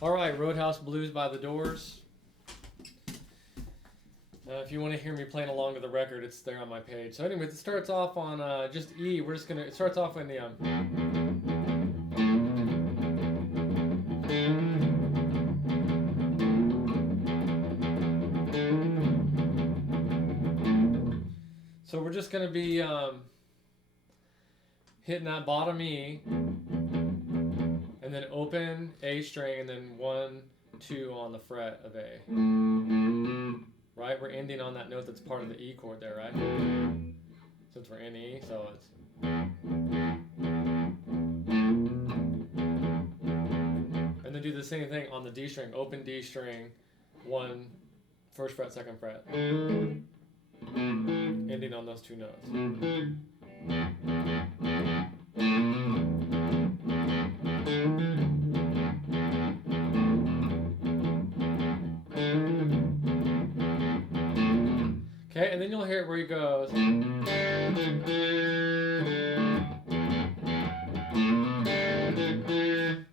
All right, Roadhouse Blues by the Doors. If you want to hear me playing along to the record, it's there on my page. So anyway, it starts off on just E. It starts off in the so we're just gonna be hitting that bottom E, and then open A string, and then 1, 2 on the fret of A. Right? We're ending on that note that's part of the E chord there, right? Since we're in E, so it's. And then do the same thing on the D string. Open D string, 1, 1st fret, 2nd fret. Ending on those 2 notes. Okay, and then you'll hear it where he goes.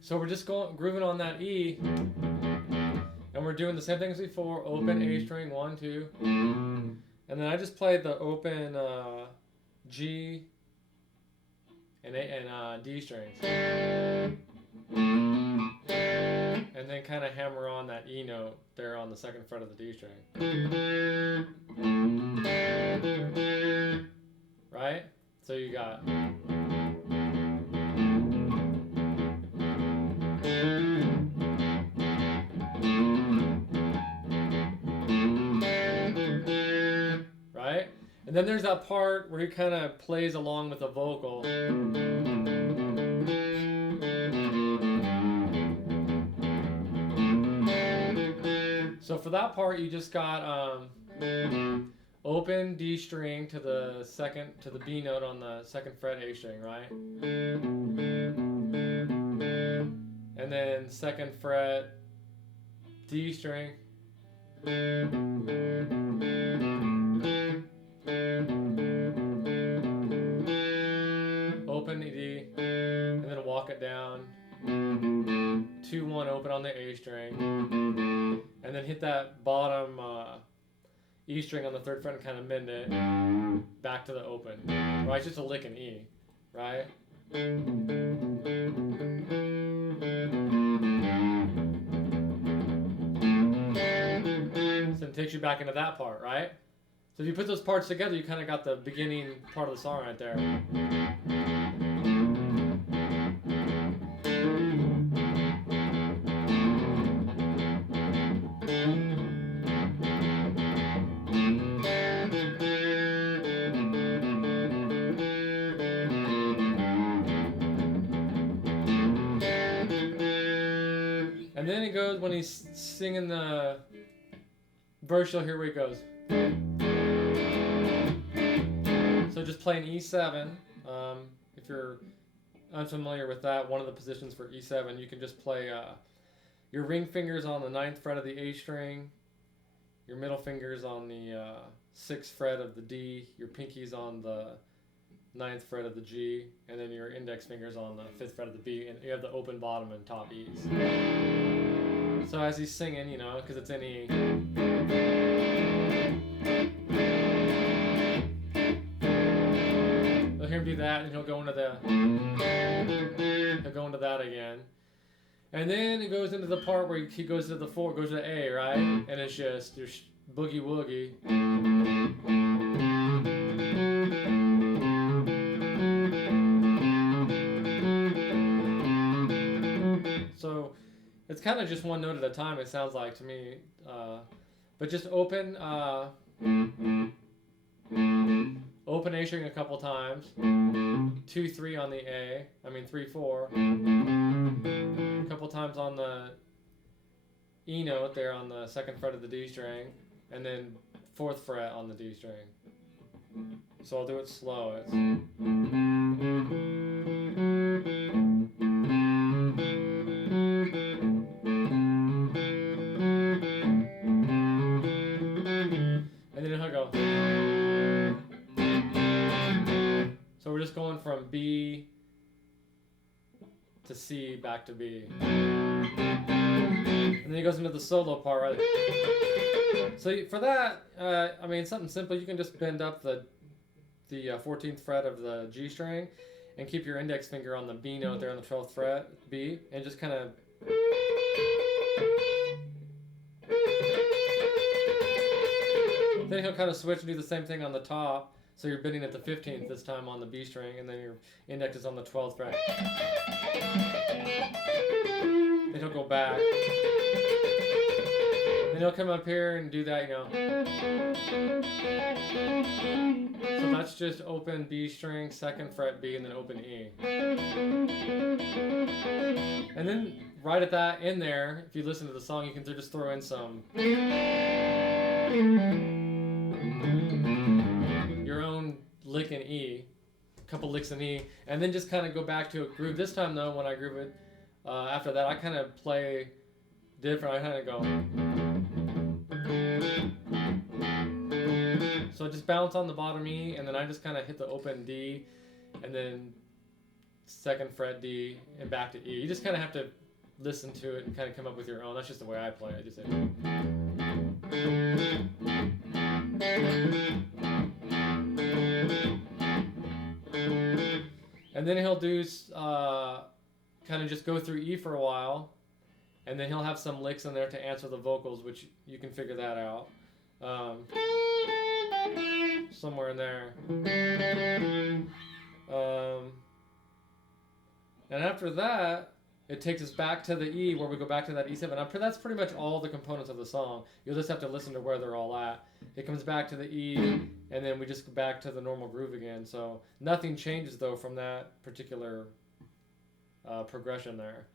So we're just grooving on that E, and we're doing the same thing as before. Open A string, 1, 2, and then I just played the open G and D strings, and then kind of hammer on that E note there on the 2nd fret of the D string. Right? So you got. Right? And then there's that part where he kind of plays along with the vocal. So for that part, you just got open D string to the B note on the 2nd fret A string, right? And then 2nd fret D string. Open D, and then walk it down. 2, 1, open on the A string, and then hit that bottom E string on the 3rd fret and kind of bend it back to the open. Right, it's just a lick in E, right? So it takes you back into that part, right? So if you put those parts together, you kind of got the beginning part of the song right there. And then it goes, when he's singing the verse, you'll hear where he goes. So just play an E7. If you're unfamiliar with that, one of the positions for E7, you can just play your ring fingers on the 9th fret of the A string, your middle fingers on the 6th fret of the D, your pinkies on the 9th fret of the G, and then your index fingers on the 5th fret of the B, and you have the open bottom and top E's. So as he's singing, you know, because it's in E. You'll hear him do that, and he'll go into that again. And then it goes into the part where he goes to the 4, goes to A, right? And it's just your boogie woogie. So it's kind of just one note at a time, it sounds like to me. But just open open A string a couple times. 2, 3 on the A. 3, 4. A couple times on the E note there on the 2nd fret of the D string. And then 4th fret on the D string. So I'll do it slow. It's. And then he'll go. So we're just going from B to C back to B. goes into the solo part, right? So for that, I mean, something simple. You can just bend up the 14th fret of the G string, and keep your index finger on the B note there on the 12th fret B, and just kind of. Then he'll kind of switch and do the same thing on the top. So you're bending at the 15th this time on the B string, and then your index is on the 12th fret. Then he'll go back. Then he'll come up here and do that, you know. So that's just open B string, 2nd fret B, and then open E. And then right at that in there, if you listen to the song, you can just throw in some your own lick in E, a couple licks in E, and then just kind of go back to a groove. This time though, when I groove it, after that I kind of play different. I kind of go. So just bounce on the bottom E, and then I just kind of hit the open D, and then 2nd fret D, and back to E. You just kind of have to listen to it and kind of come up with your own. That's just the way I play it. I just say. And then he'll do kind of just go through E for a while, and then he'll have some licks in there to answer the vocals, which you can figure that out. Somewhere in there. And after that, it takes us back to the E, where we go back to that E7. That's pretty much all the components of the song. You'll just have to listen to where they're all at. It comes back to the E, and then we just go back to the normal groove again. So nothing changes, though, from that particular progression there.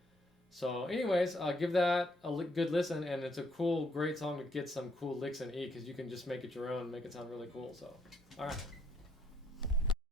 So anyways, give that a good listen, and it's a cool, great song to get some cool licks in E, because you can just make it your own and make it sound really cool. So, all right.